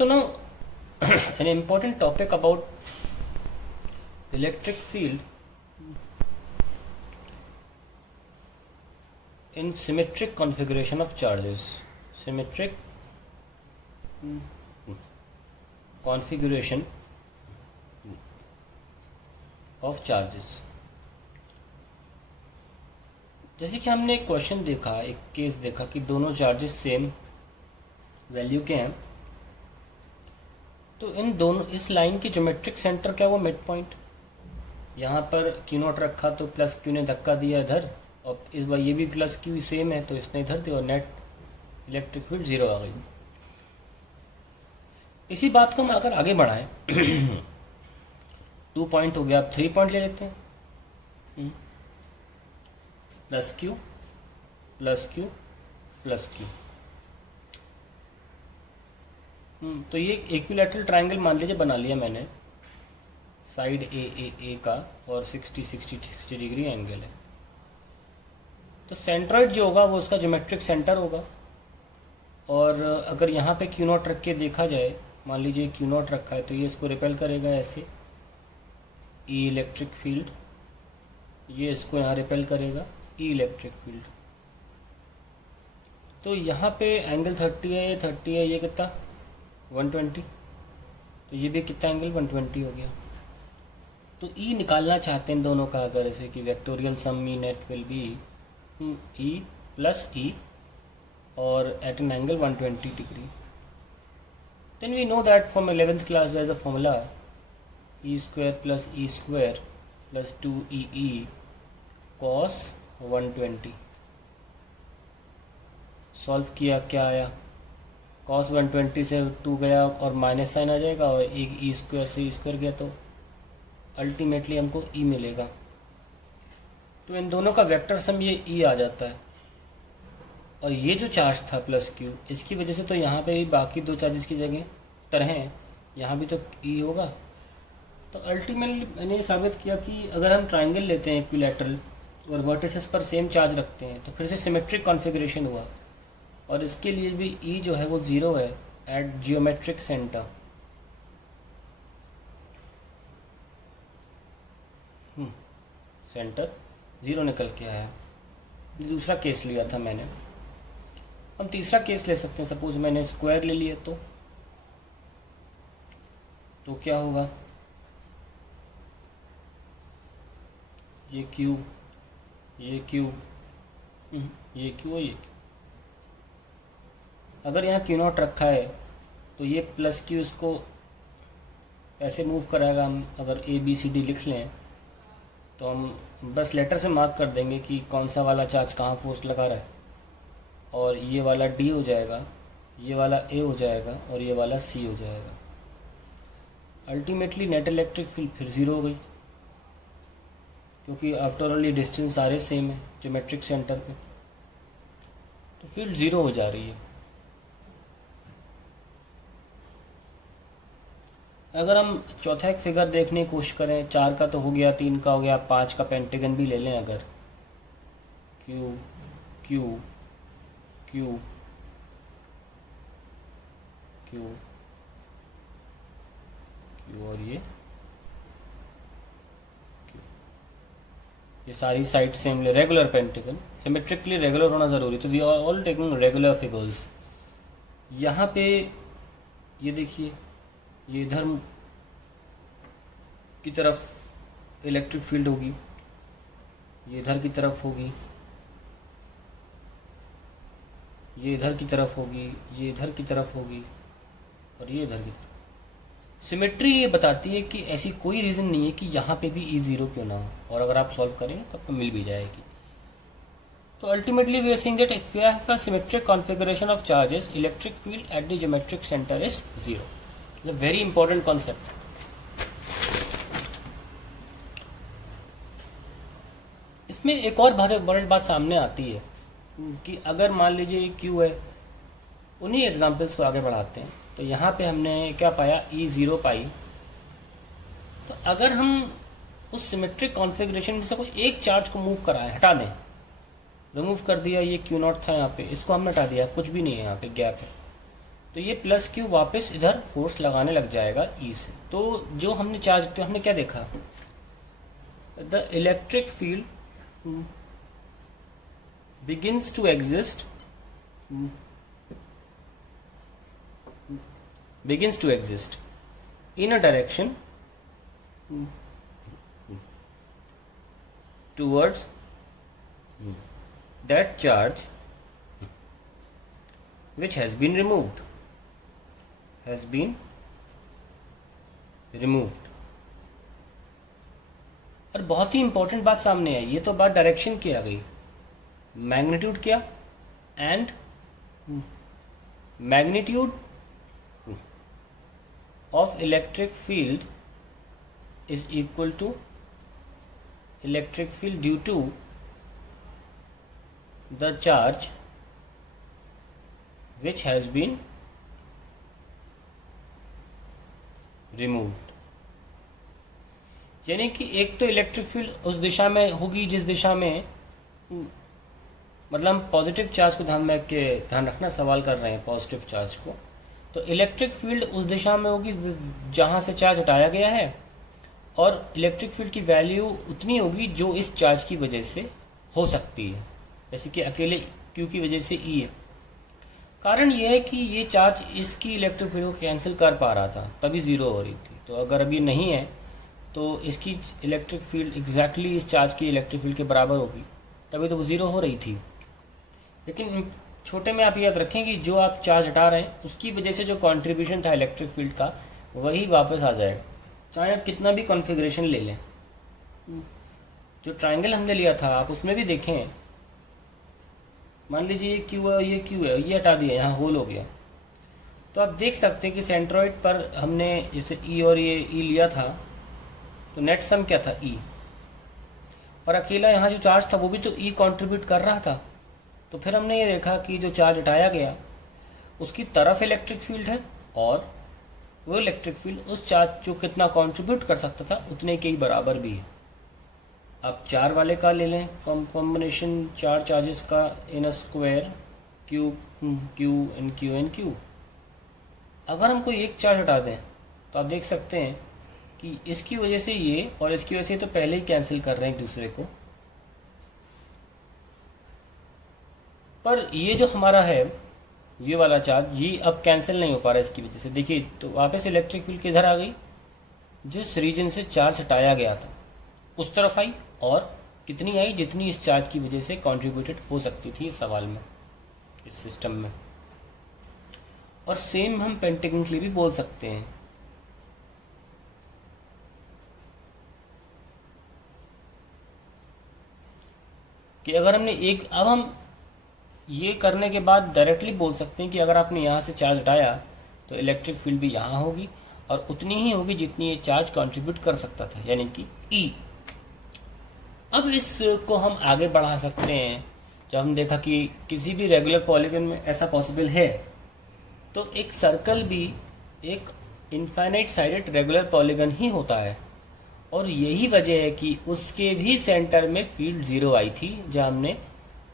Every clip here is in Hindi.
So now an important topic about electric field in symmetric configuration of charges. Symmetric configuration of charges. जैसे कि हमने एक क्वेश्चन देखा, एक केस देखा कि दोनों चार्जेस सेम वैल्यू के हैं, तो इन दोनों इस लाइन की ज्योमेट्रिक सेंटर क्या है, वो मिड पॉइंट। यहाँ पर क्यू नॉट रखा तो प्लस क्यू ने धक्का दिया इधर, और इस बार ये भी प्लस क्यू सेम है तो इसने इधर दिया और नेट इलेक्ट्रिक फील्ड जीरो आ गई। इसी बात को हम अगर आगे बढ़ाएं 2 पॉइंट हो गया, अब 3 पॉइंट ले लेते हैं। Plus Q plus Q plus Q. तो ये इक्विलैटरल ट्रायंगल मान लीजिए बना लिया मैंने, साइड ए का, और 60 डिग्री एंगल है। तो सेंट्रॉइड जो होगा वो उसका ज्योमेट्रिक सेंटर होगा। और अगर यहाँ पे क्यू नॉट रख के देखा जाए, मान लीजिए क्यू नॉट रखा है तो ये इसको रिपेल करेगा ऐसे, ई इलेक्ट्रिक फील्ड, ये इसको यहाँ रिपेल करेगा ई इलेक्ट्रिक फील्ड। तो यहाँ पे एंगल 30 है, ये 30 है, ये कितना 120, तो ये भी कितना एंगल 120 हो गया। तो ई निकालना चाहते हैं दोनों का, अगर ऐसे कि vectorial sum E net will be E plus E और at an angle 120 degree. Then we know that from 11th class there is a formula E square plus E square plus 2ई कॉस 120। सॉल्व किया, क्या आया, कॉस 120 से 2 गया और माइनस साइन आ जाएगा, और एक ई स्क्वायर से ई स्क्वायर गया तो अल्टीमेटली हमको ई मिलेगा। तो इन दोनों का वेक्टर सम ये ई आ जाता है। और ये जो चार्ज था प्लस क्यू, इसकी वजह से तो यहाँ पे भी बाकी दो चार्जेस की जगह तरह हैं, यहाँ भी तो ई होगा। तो अल्टीमेटली मैंने ये साबित किया कि अगर हम ट्रायंगल लेते हैं इक्विलैटरल और वर्टिसेस पर सेम चार्ज रखते हैं तो फिर से सिमेट्रिक कॉन्फ़िगरेशन हुआ, और इसके लिए भी ई जो है वो ज़ीरो है at geometric centre. Centre zero निकल के आया। दूसरा केस लिया था मैंने, हम तीसरा केस ले सकते हैं। सपोज मैंने स्क्वायर ले लिया तो क्या होगा, ये क्यू, ये क्यू, ये क्यू और ये क्यू। अगर यहाँ क्यू नॉट रखा है तो ये प्लस क्यू इसको ऐसे मूव कराएगा। हम अगर ए बी सी डी लिख लें तो हम बस लेटर से मार्क कर देंगे कि कौन सा वाला चार्ज कहाँ फोर्स लगा रहा है, और ये वाला डी हो जाएगा, ये वाला ए हो जाएगा और ये वाला सी हो जाएगा। अल्टीमेटली नेट इलेक्ट्रिक फील्ड फिर ज़ीरो हो गई, क्योंकि आफ्टर ऑल ये डिस्टेंस सारे सेम है ज्योमेट्रिक सेंटर पे, तो फील्ड ज़ीरो हो जा रही है। अगर हम चौथा एक फिगर देखने की कोशिश करें, 4 का तो हो गया, 3 का हो गया, 5 का पेंटागन भी ले लें अगर, q q q q q और ये सारी साइड सेम ले, रेगुलर पेंटागन, सिमेट्रिकली रेगुलर होना ज़रूरी। तो we are all taking regular figures. यहाँ पे ये देखिए, ये इधर की तरफ इलेक्ट्रिक फील्ड होगी, ये इधर की तरफ होगी, ये इधर की तरफ होगी, ये इधर की तरफ होगी, और ये इधर की तरफ। सिमेट्री ये बताती है कि ऐसी कोई रीज़न नहीं है कि यहाँ पे भी ई ज़ीरो क्यों ना हो, और अगर आप सॉल्व करें तब तो मिल भी जाएगी। तो ultimately we are saying that if you have a symmetric configuration of charges, electric field at the geometric centre is zero. ये वेरी इंपॉर्टेंट कॉन्सेप्ट। इसमें एक और बड़ी बात सामने आती है कि अगर मान लीजिए क्यू है, उन्हीं एग्जाम्पल्स को आगे बढ़ाते हैं। तो यहाँ पे हमने क्या पाया, ई ज़ीरो पाई। तो अगर हम उस सिमेट्रिक कॉन्फ़िगरेशन में से कोई एक चार्ज को मूव कराएं, हटा दें, रिमूव कर दिया, ये क्यू नॉट था यहाँ पे, इसको हमने हटा दिया, कुछ भी नहीं है यहाँ पे, गैप है, तो ये प्लस क्यू वापस इधर फोर्स लगाने लग जाएगा ई से। तो जो हमने चार्ज, तो हमने क्या देखा, the electric field begins to exist in a direction towards that charge which has been removed और बहुत ही इंपॉर्टेंट बात सामने आई। ये तो बात डायरेक्शन की आ गई, मैग्नीट्यूड क्या, and magnitude of electric field is equal to electric field due to the charge which has been removed. यानी कि एक तो इलेक्ट्रिक फील्ड उस दिशा में होगी जिस दिशा में, मतलब हम पॉजिटिव चार्ज को ध्यान रखना, सवाल कर रहे हैं पॉजिटिव चार्ज को, तो इलेक्ट्रिक फील्ड उस दिशा में होगी जहां से चार्ज हटाया गया है, और इलेक्ट्रिक फील्ड की वैल्यू उतनी होगी जो इस चार्ज की वजह से हो सकती है, जैसे कि अकेले क्यू की वजह से ई है। कारण यह है कि ये चार्ज इसकी इलेक्ट्रिक फील्ड को कैंसिल कर पा रहा था, तभी ज़ीरो हो रही थी। तो अगर अभी नहीं है तो इसकी इलेक्ट्रिक फील्ड एग्जैक्टली इस चार्ज की इलेक्ट्रिक फील्ड के बराबर होगी, तभी तो वो ज़ीरो हो रही थी। लेकिन छोटे में आप याद रखें कि जो आप चार्ज हटा रहे हैं उसकी वजह से जो कंट्रीब्यूशन था इलेक्ट्रिक फील्ड का, वही वापस आ जाएगा, चाहे आप कितना भी कॉन्फ़िगरेशन ले लें। जो ट्रायंगल हमने लिया था आप उसमें भी देखें, मान लीजिए ये क्यू है, ये क्यू है, ये हटा दिया, यहाँ होल हो गया, तो आप देख सकते हैं कि सेंट्रॉइड पर हमने जैसे ई और ये ई लिया था, तो नेट सम क्या था, ई, और अकेला यहाँ जो चार्ज था वो भी तो ई कंट्रीब्यूट कर रहा था। तो फिर हमने ये देखा कि जो चार्ज हटाया गया उसकी तरफ इलेक्ट्रिक फील्ड है, और वो इलेक्ट्रिक फील्ड उस चार्ज जो कितना कंट्रीब्यूट कर सकता था उतने के ही बराबर भी है। आप चार वाले का ले लें, कॉम्बिनेशन चार चार्जेस का in a square, Q Q N Q N Q. अगर हम कोई एक चार्ज हटा दें तो आप देख सकते हैं कि इसकी वजह से ये और इसकी वजह से तो पहले ही कैंसिल कर रहे हैं एक दूसरे को, पर ये जो हमारा है ये वाला चार्ज ये अब कैंसिल नहीं हो पा रहा है इसकी वजह से। देखिए तो वापस इलेक्ट्रिक फील्ड किधर आ गई, जिस रीजन से चार्ज हटाया गया था उस तरफ आई, और कितनी आई, जितनी इस चार्ज की वजह से कंट्रीब्यूटेड हो सकती थी इस सवाल में, इस सिस्टम में। और सेम हम पेंटिकली भी बोल सकते हैं। कि अगर हमने एक, अब हम ये करने के बाद डायरेक्टली बोल सकते हैं कि अगर आपने यहाँ से चार्ज हटाया तो इलेक्ट्रिक फील्ड भी यहाँ होगी, और उतनी ही होगी जितनी ये चार्ज कंट्रीब्यूट कर सकता था, यानी कि ई। अब इसको हम आगे बढ़ा सकते हैं। जब हम देखा कि किसी भी रेगुलर पॉलीगन में ऐसा पॉसिबल है, तो एक सर्कल भी एक इनफाइनाइट साइडेड रेगुलर पॉलीगन ही होता है, और यही वजह है कि उसके भी सेंटर में फील्ड ज़ीरो आई थी। जब हमने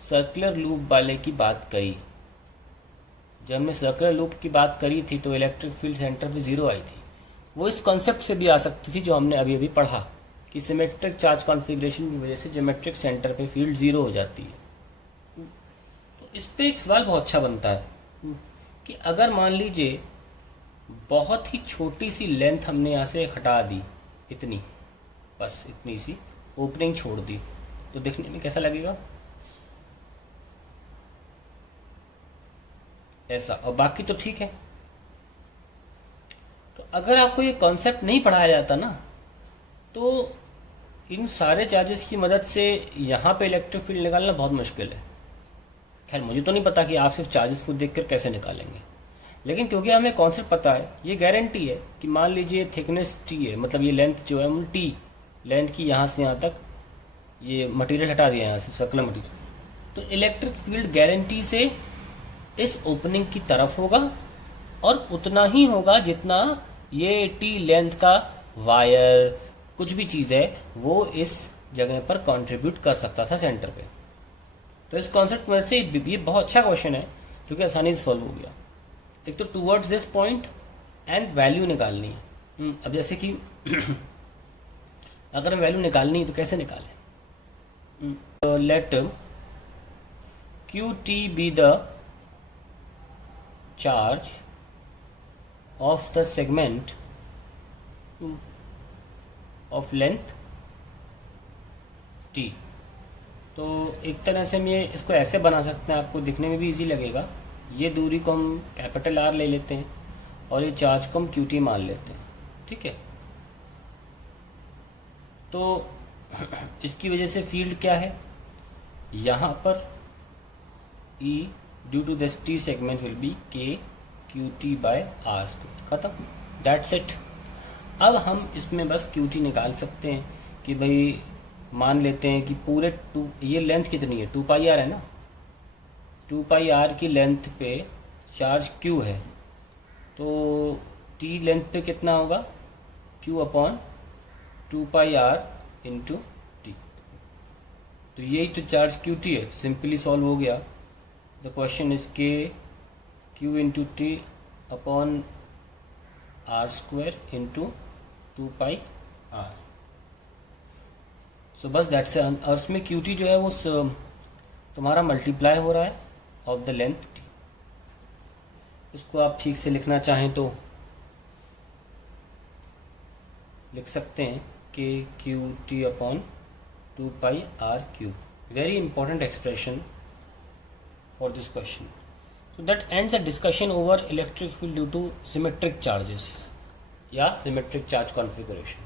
सर्कुलर लूप वाले की बात करी, जब हमने सर्कुलर लूप की बात करी थी तो इलेक्ट्रिक फील्ड सेंटर पे ज़ीरो आई थी। वो इस कॉन्सेप्ट से भी आ सकती थी जो हमने अभी अभी पढ़ा कि सिमेट्रिक चार्ज कॉन्फ़िगरेशन की वजह से ज्योमेट्रिक सेंटर पे फील्ड ज़ीरो हो जाती है। तो इस पर एक सवाल बहुत अच्छा बनता है कि अगर मान लीजिए बहुत ही छोटी सी लेंथ हमने यहाँ से हटा दी, इतनी, बस इतनी सी ओपनिंग छोड़ दी, तो देखने में कैसा लगेगा, ऐसा, और बाकी तो ठीक है। तो अगर आपको ये कॉन्सेप्ट नहीं पढ़ाया जाता ना, तो इन सारे चार्जेस की मदद से यहाँ पे इलेक्ट्रिक फील्ड निकालना बहुत मुश्किल है। खैर मुझे तो नहीं पता कि आप सिर्फ चार्जेस को देखकर कैसे निकालेंगे, लेकिन क्योंकि हमें कॉन्सेप्ट पता है, ये गारंटी है कि मान लीजिए थिकनेस टी है, मतलब ये लेंथ जो है टी लेंथ की, यहाँ से यहाँ तक ये मटेरियल हटा दिया यहाँ से, सर्कुलर मटेरियल, तो इलेक्ट्रिक फील्ड गारंटी से इस ओपनिंग की तरफ होगा, और उतना ही होगा जितना ये टी लेंथ का वायर कुछ भी चीज़ है वो इस जगह पर कंट्रीब्यूट कर सकता था सेंटर पे। तो इस कॉन्सेप्ट में से ये बहुत अच्छा क्वेश्चन है जो कि आसानी से सॉल्व हो गया। एक तो towards this point and value निकालनी है। अब जैसे कि अगर हम वैल्यू निकालनी है तो कैसे निकालें? Let q t be the charge of the segment of length t. तो एक तरह से हम ये इसको ऐसे बना सकते हैं, आपको दिखने में भी इजी लगेगा। ये दूरी को हम कैपिटल आर ले लेते हैं और ये चार्ज को हम क्यू टी मान लेते हैं, ठीक है। तो इसकी वजह से फील्ड क्या है, यहाँ पर E due to this T segment will be K Q T by R square, खत्म, दैट्स इट। अब हम इसमें बस क्यू टी निकाल सकते हैं कि भाई मान लेते हैं कि पूरे ये लेंथ कितनी है, 2 पाई आर है ना, 2 पाई आर की लेंथ पे चार्ज Q है, तो T लेंथ पे कितना होगा, Q upon 2 pi R into T. तो यही तो चार्ज क्यू टी है, सिंपली सॉल्व हो गया। The question is K Q into T upon R square into 2 pi R. So बस दैट्स, और उसमें क्यू टी जो है वो तुम्हारा मल्टीप्लाई हो रहा है ऑफ द लेंथ टी। इसको आप ठीक से लिखना चाहें तो लिख सकते हैं के Q t upon 2 pi r cube. Very important expression for this question. So that ends the discussion over electric field due to symmetric charges या symmetric charge configuration.